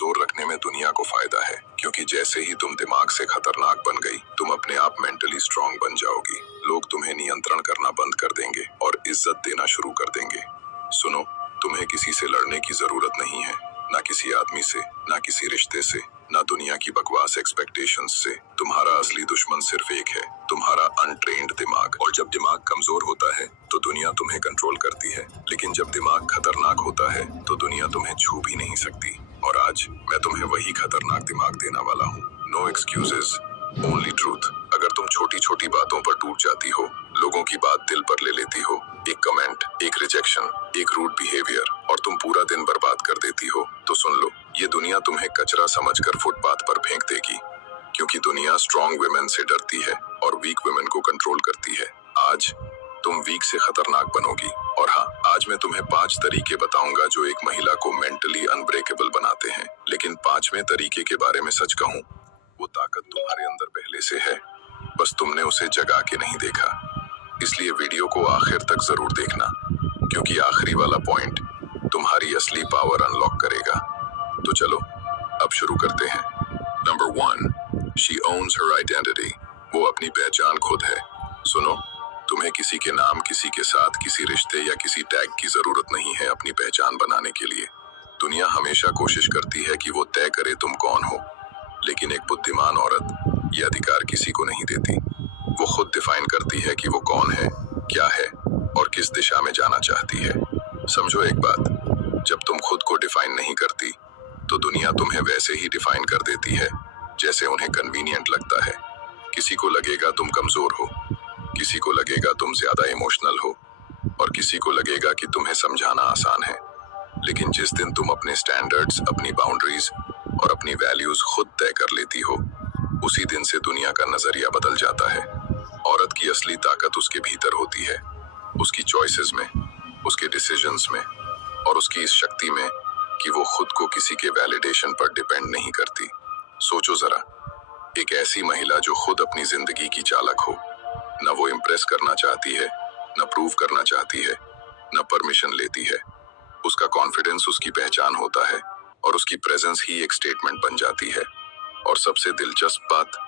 कमजोर रखने में दुनिया को फायदा है, क्योंकि जैसे ही तुम दिमाग से खतरनाक बन गई, तुम अपने आप मेंटली स्ट्रांग बन जाओगी। लोग तुम्हें नियंत्रण करना बंद कर देंगे और इज्जत देना शुरू कर देंगे। सुनो, तुम्हें किसी से लड़ने की जरूरत नहीं है, ना किसी आदमी से, ना किसी रिश्ते से, ना दुनिया की बकवास एक्सपेक्टेशंस से। तुम्हारा असली दुश्मन सिर्फ एक है, तुम्हारा अनट्रेन्ड दिमाग। और जब दिमाग कमजोर होता है तो दुनिया तुम्हें कंट्रोल करती है, लेकिन जब दिमाग खतरनाक होता है तो दुनिया तुम्हें छू भी नहीं सकती। और आज मैं तुम्हें वही खतरनाक दिमाग देने वाला हूँ। No excuses, only truth. अगर तुम छोटी छोटी बातों पर टूट जाती हो, लोगों की बात दिल पर ले लेती हो, एक कमेंट, एक रिजेक्शन, एक रूड बिहेवियर, और तुम पूरा दिन बर्बाद कर देती हो, तो सुन लो, ये दुनिया तुम्हें कचरा समझकर फुटपाथ पर फेंक देगी, क्योंकि दुनिया स्ट्रॉन्ग वुमेन से डरती है और वीक वुमेन को कंट्रोल करती है। आज तुम वीक से खतरनाक बनोगी। और हाँ, आज मैं तुम्हें 5 तरीके बताऊंगा जो एक महिला को मेंटली अनब्रेकेबल बनाते हैं। लेकिन 5वें तरीके के बारे में सच कहूं, वो ताकत तुम्हारे अंदर पहले से है, बस तुमने उसे जगा के नहीं देखा। इसलिए वीडियो को आखिर तक जरूर देखना, क्योंकि आखिरी वाला पॉइंट तुम्हारी असली पावर अनलॉक करेगा। तो चलो अब शुरू करते हैं। Number 1, she owns her identity. वो अपनी पहचान खुद है। सुनो, तुम्हें किसी के नाम, किसी के साथ, किसी रिश्ते या किसी टैग की जरूरत नहीं है अपनी पहचान बनाने के लिए। दुनिया हमेशा कोशिश करती है कि वो तय करे तुम कौन हो, लेकिन एक बुद्धिमान औरत ये अधिकार किसी को नहीं देती। वो खुद डिफाइन करती है कि वो कौन है, क्या है और किस दिशा में जाना चाहती है। समझो एक बात, जब तुम खुद को डिफाइन नहीं करती तो दुनिया तुम्हें वैसे ही डिफाइन कर देती है जैसे उन्हें कन्वीनियंट लगता है। किसी को लगेगा तुम कमजोर हो, किसी को लगेगा तुम ज्यादा इमोशनल हो, और किसी को लगेगा कि तुम्हें समझाना आसान है। लेकिन जिस दिन तुम अपने स्टैंडर्ड्स, अपनी बाउंड्रीज और अपनी वैल्यूज खुद तय कर लेती हो, उसी दिन से दुनिया का नजरिया बदल जाता है। औरत की असली ताकत उसके भीतर होती है, उसकी चॉइसेस में, उसके डिसीजंस में, और उसकी इस शक्ति में कि वो खुद को किसी के वैलिडेशन पर डिपेंड नहीं करती। सोचो जरा, एक ऐसी महिला जो खुद अपनी जिंदगी की चालक हो, न वो इम्प्रेस करना चाहती है, न प्रूव करना चाहती है, न परमिशन लेती है। उसका कॉन्फिडेंस उसकी पहचान होता है और उसकी प्रेजेंस ही एक स्टेटमेंट बन जाती है। और सबसे दिलचस्प बात,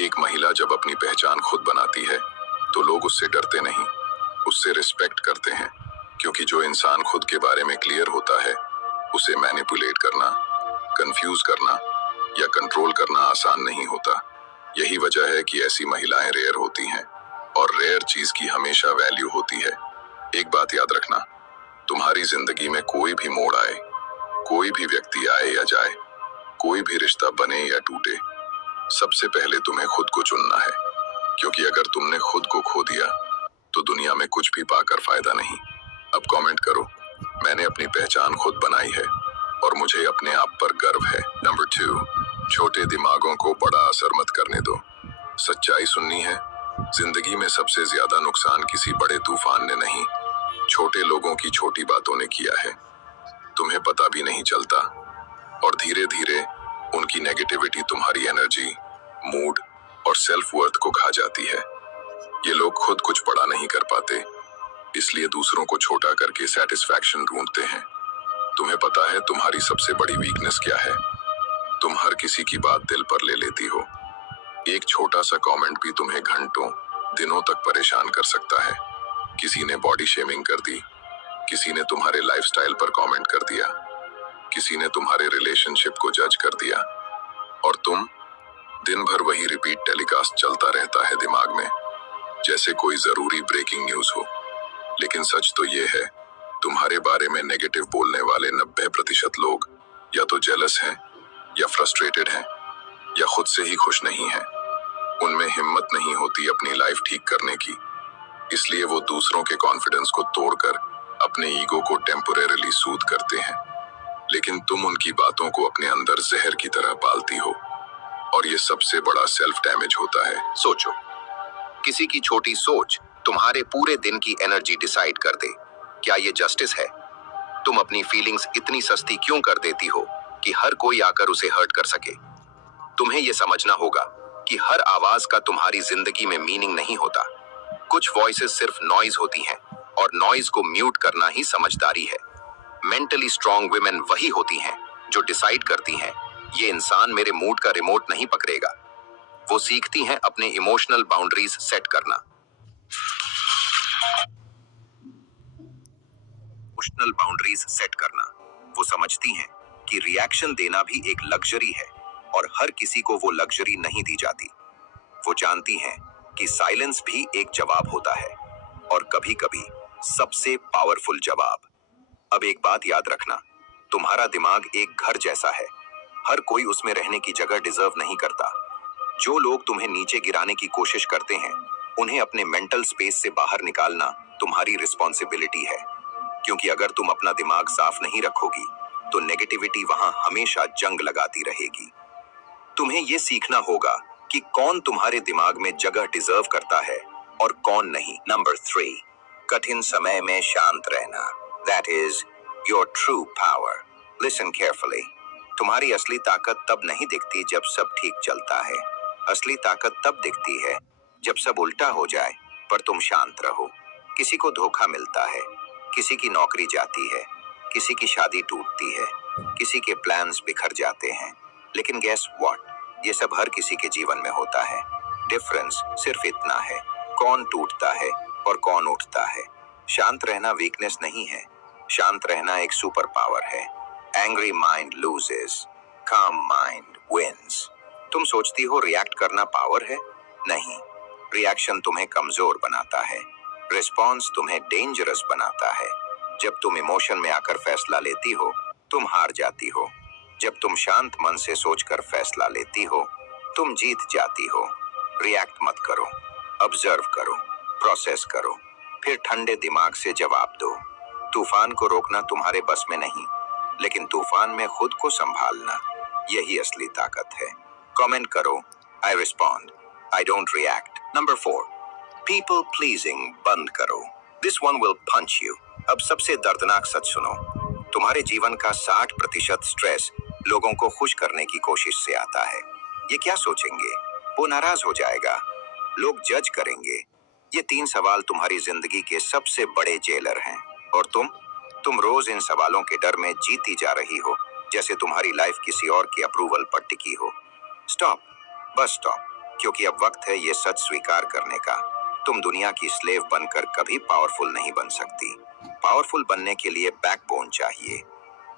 एक महिला जब अपनी पहचान खुद बनाती है तो लोग उससे डरते नहीं, उससे रिस्पेक्ट करते हैं, क्योंकि जो इंसान खुद के बारे में क्लियर होता है, उसे मैनिपुलेट करना, कंफ्यूज करना या कंट्रोल करना आसान नहीं होता। यही वजह है कि ऐसी महिलाएं रेयर होती हैं, और रेयर चीज की हमेशा वैल्यू होती है। एक बात याद रखना, तुम्हारी जिंदगी में कोई भी मोड़ आए, कोई भी व्यक्ति आए या जाए, कोई भी रिश्ता बने या टूटे, सबसे पहले तुम्हें खुद को चुनना है, क्योंकि अगर तुमने खुद को खो दिया तो दुनिया में कुछ भी पाकर फायदा नहीं। अब कमेंट करो, मैंने अपनी पहचान खुद बनाई है और मुझे अपने आप पर गर्व है। नंबर 2, छोटे दिमागों को बड़ा असर मत करने दो। सच्चाई सुननी है, जिंदगी में सबसे ज्यादा नुकसान किसी बड़े तूफान ने नहीं, छोटे लोगों की छोटी बातों ने किया है। तुम्हें पता भी नहीं चलता, और धीरे धीरे उनकी नेगेटिविटी तुम्हारी एनर्जी, मूड और सेल्फ वर्थ को खा जाती है। ये लोग खुद कुछ बड़ा नहीं कर पाते, इसलिए दूसरों को छोटा करके सेटिस्फैक्शन ढूंढते हैं। तुम्हें पता है तुम्हारी सबसे बड़ी वीकनेस क्या है? तुम हर किसी की बात दिल पर ले लेती हो। एक छोटा सा कमेंट भी तुम्हें घंटों, दिनों तक परेशान कर सकता है। किसी ने बॉडी शेमिंग कर दी, किसी ने तुम्हारे लाइफस्टाइल पर कमेंट कर दिया, किसी ने तुम्हारे रिलेशनशिप को जज कर दिया, और तुम दिन भर वही रिपीट टेलीकास्ट चलता रहता है दिमाग में, जैसे कोई जरूरी ब्रेकिंग न्यूज हो। लेकिन सच तो ये है, तुम्हारे बारे में नेगेटिव बोलने वाले 90% लोग या तो जेलस हैं, या फ्रस्ट्रेटेड हैं, या खुद से ही खुश नहीं हैं। उनमें हिम्मत नहीं होती अपनी लाइफ ठीक करने की, इसलिए वो दूसरों के कॉन्फिडेंस को तोड़कर अपने ईगो को टेम्पोरेरीली सूद करते हैं। लेकिन तुम उनकी बातों को अपने अंदर जहर की तरह पालती हो, और ये सबसे बड़ा सेल्फ डैमेज होता है। सोचो, किसी की छोटी सोच तुम्हारे पूरे दिन की एनर्जी डिसाइड कर दे। क्या ये जस्टिस है? तुम अपनी फीलिंग्स इतनी सस्ती क्यों कर देती हो कि हर कोई आकर उसे हर्ट कर सके? तुम्हें ये समझना होगा कि हर आवाज का तुम्हारी जिंदगी में मीनिंग नहीं होता। कुछ वॉइसेस सिर्फ नॉइज होती हैं, और नॉइज को म्यूट करना ही समझदारी है। मेंटली स्ट्रांग वुमेन वही होती हैं जो डिसाइड करती हैं ये इंसान मेरे मूड का रिमोट नहीं पकड़ेगा। वो सीखती हैं अपने इमोशनल बाउंड्रीज सेट करना। इमोशनल बाउंड्रीज सेट करना। वो समझती हैं कि रिएक्शन देना भी एक लग्जरी है और हर किसी को वो लग्जरी नहीं दी जाती। वो जानती हैं कि साइलेंस भी एक जवाब होता है और कभी-कभी सबसे पावरफुल जवाब। अब एक बात याद रखना, तुम्हारा दिमाग एक घर जैसा है। हर कोई उसमें रहने की जगह डिजर्व नहीं करता। जो लोग तुम्हें नीचे गिराने की कोशिश करते हैं, उन्हें अपने मेंटल स्पेस से बाहर निकालना तुम्हारी रिस्पॉन्सिबिलिटी है। क्योंकि अगर तुम अपना दिमाग साफ नहीं रखोगी, तो नेगेटिविटी वहां हमेशा जंग लगाती रहेगी। तुम्हें ये सीखना होगा कि कौन तुम्हारे दिमाग में जगह डिजर्व करता है और कौन नहीं। नंबर 3, कठिन समय में शांत रहना। That is your true power. Listen carefully. तुम्हारी असली ताकत तब नहीं दिखती जब सब ठीक चलता है। असली ताकत तब दिखती है जब सब उल्टा हो जाए पर तुम शांत रहो। किसी को धोखा मिलता है, किसी की नौकरी जाती है, किसी की शादी टूटती है, किसी के प्लान्स बिखर जाते हैं। लेकिन गेस व्हाट, ये सब हर किसी के जीवन में होता है। डिफरेंस सिर्फ इतना है, कौन टूटता है और कौन उठता है। शांत रहना वीकनेस नहीं है, शांत रहना एक सुपर पावर है। Angry mind loses, calm mind wins. तुम सोचती हो रिएक्ट करना पावर है? नहीं, रिएक्शन तुम्हें कमजोर बनाता है, रिस्पॉन्स तुम्हें डेंजरस बनाता है। जब तुम इमोशन में आकर फैसला लेती हो, तुम हार जाती हो। जब तुम शांत मन से सोचकर फैसला लेती हो, तुम जीत जाती हो। रिएक्ट मत करो, ऑब्जर्व करो, प्रोसेस करो, फिर ठंडे दिमाग से जवाब दो। तूफान को रोकना तुम्हारे बस में नहीं, लेकिन तूफान में खुद को संभालना, यही असली ताकत है। कमेंट करो, I respond, I don't react. Number 4, people pleasing बंद करो। This one will punch you. अब सबसे दर्दनाक सच सुनो, तुम्हारे जीवन का 60% स्ट्रेस लोगों को खुश करने की कोशिश से आता है। ये क्या सोचेंगे, वो नाराज हो जाएगा, लोग जज करेंगे। ये 3 सवाल तुम्हारी जिंदगी के सबसे बड़े जेलर हैं। और तुम रोज इन सवालों के डर में जीती जा रही हो, जैसे तुम्हारी लाइफ किसी और की अप्रूवल पर टिकी हो। स्टॉप, बस स्टॉप, क्योंकि अब वक्त है ये सच स्वीकार करने का। तुम दुनिया की स्लेव बनकर कभी पावरफुल नहीं बन सकती। पावरफुल बनने के लिए बैकबोन चाहिए,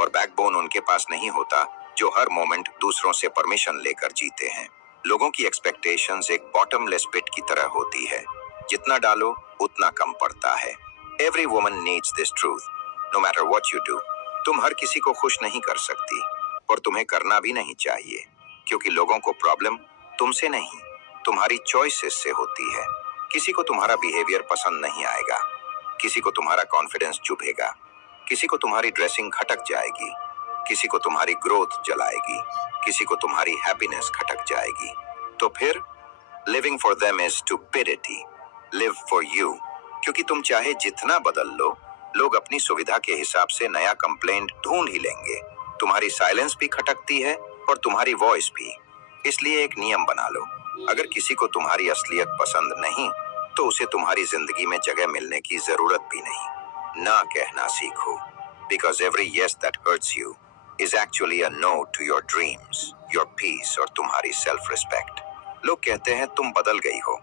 और बैकबोन उनके पास नहीं होता जो हर मोमेंट दूसरों से परमिशन लेकर जीते हैं। लोगों की एक्सपेक्टेशंस एक बॉटमलेस पिट की तरह होती है, जितना डालो उतना कम पड़ता है। Every woman needs this truth, no matter what you do. तुम हर किसी को खुश नहीं कर सकती, और तुम्हें करना भी नहीं चाहिए, क्योंकि लोगों को प्रॉब्लम तुमसे नहीं, तुम्हारी चॉइसेस से होती है। किसी को तुम्हारा बिहेवियर पसंद नहीं आएगा, किसी को तुम्हारा कॉन्फिडेंस चुभेगा, किसी को तुम्हारी ड्रेसिंग खटक जाएगी, किसी को तुम्हारी ग्रोथ जलाएगी, किसी को तुम्हारी हैप्पीनेस खटक जाएगी। तो फिर living for them is stupidity, live for you. क्योंकि तुम चाहे जितना बदल लो, लोग अपनी सुविधा के हिसाब से नया कंप्लेंट ढूंढ ही लेंगे। तुम्हारी साइलेंस भी खटकती है और तुम्हारी वॉइस भी। इसलिए एक नियम बना लो, अगर किसी को तुम्हारी असलियत पसंद नहीं, तो उसे तुम्हारी जिंदगी में जगह मिलने की जरूरत भी नहीं। ना कहना सीखो, because every yes that hurts you is actually a no to your dreams, your peace और तुम्हारी सेल्फ रिस्पेक्ट। लोग कहते हैं तुम बदल गई हो,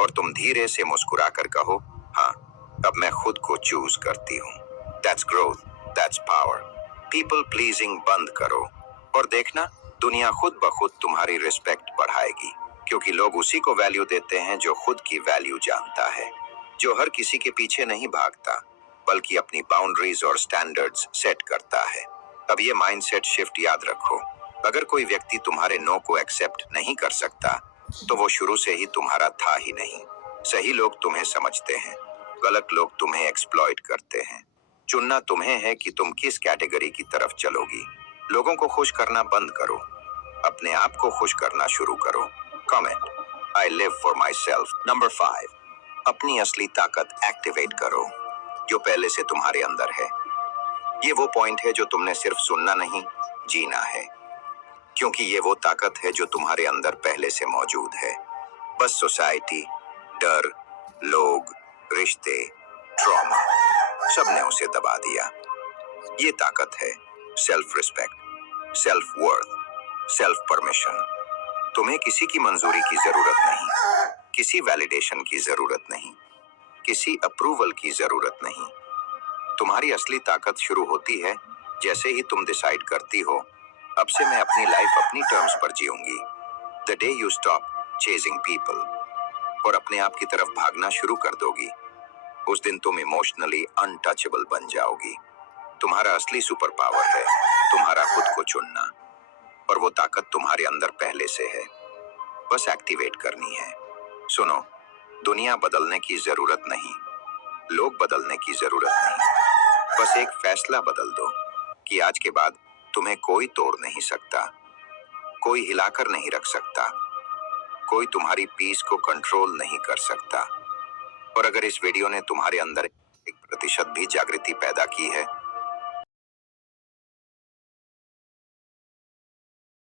और तुम धीरे से मुस्कुरा कर कहो, हाँ, अब मैं खुद को चूज करती हूँ। That's growth, that's power. People pleasing बंद करो, और देखना दुनिया खुद ब खुद तुम्हारी रिस्पेक्ट बढ़ाएगी। क्योंकि लोग उसी को वैल्यू देते हैं जो खुद की वैल्यू जानता है, जो हर किसी के पीछे नहीं भागता, बल्कि अपनी बाउंड्रीज और स्टैंडर्ड्स सेट करता है। अब ये माइंडसेट शिफ्ट याद रखो, अगर कोई व्यक्ति तुम्हारे नो को एक्सेप्ट नहीं कर सकता, तो वो शुरू से ही तुम्हारा था ही नहीं। सही लोग तुम्हें समझते हैं, गलत लोग तुम्हें एक्सप्लॉइट करते हैं। चुनना तुम्हें है कि तुम किस कैटेगरी की तरफ चलोगी। लोगों को खुश करना बंद करो, अपने आप को खुश करना शुरू करो। Comment, I live for my self. Number 5, अपनी असली ताकत एक्टिवेट करो, जो पहले से तुम्हारे अंदर है। ये वो पॉइंट है जो तुमने सिर्फ सुनना नहीं, जीना है। क्योंकि ये वो ताकत है जो तुम्हारे अंदर पहले से मौजूद है। बस सोसाइटी, डर, लोग, रिश्ते, ट्रॉमा, सबने उसे दबा दिया। ये ताकत है self respect. Self worth, self permission. तुम्हें किसी की मंजूरी की जरूरत नहीं, किसी वैलिडेशन की जरूरत नहीं, किसी अप्रूवल की जरूरत नहीं। तुम्हारी असली ताकत शुरू होती है जैसे ही तुम डिसाइड करती हो, अब से मैं अपनी लाइफ अपनी टर्म्स पर जीऊंगी। The day you stop chasing people और अपने आप की तरफ भागना शुरू कर दोगी, उस दिन तुम इमोशनली अनटचेबल बन जाओगी। तुम्हारा असली सुपर पावर है तुम्हारा खुद को चुनना, और वो ताकत तुम्हारे अंदर पहले से है, बस एक्टिवेट करनी है। सुनो, दुनिया बदलने की जरूरत नहीं, लोग बदलने की जरूरत नहीं, बस एक फैसला बदल दो कि आज के बाद तुम्हें कोई तोड़ नहीं सकता, कोई हिलाकर नहीं रख सकता, कोई तुम्हारी पीस को कंट्रोल नहीं कर सकता। और अगर इस वीडियो ने तुम्हारे अंदर 1% भी जागृति पैदा की है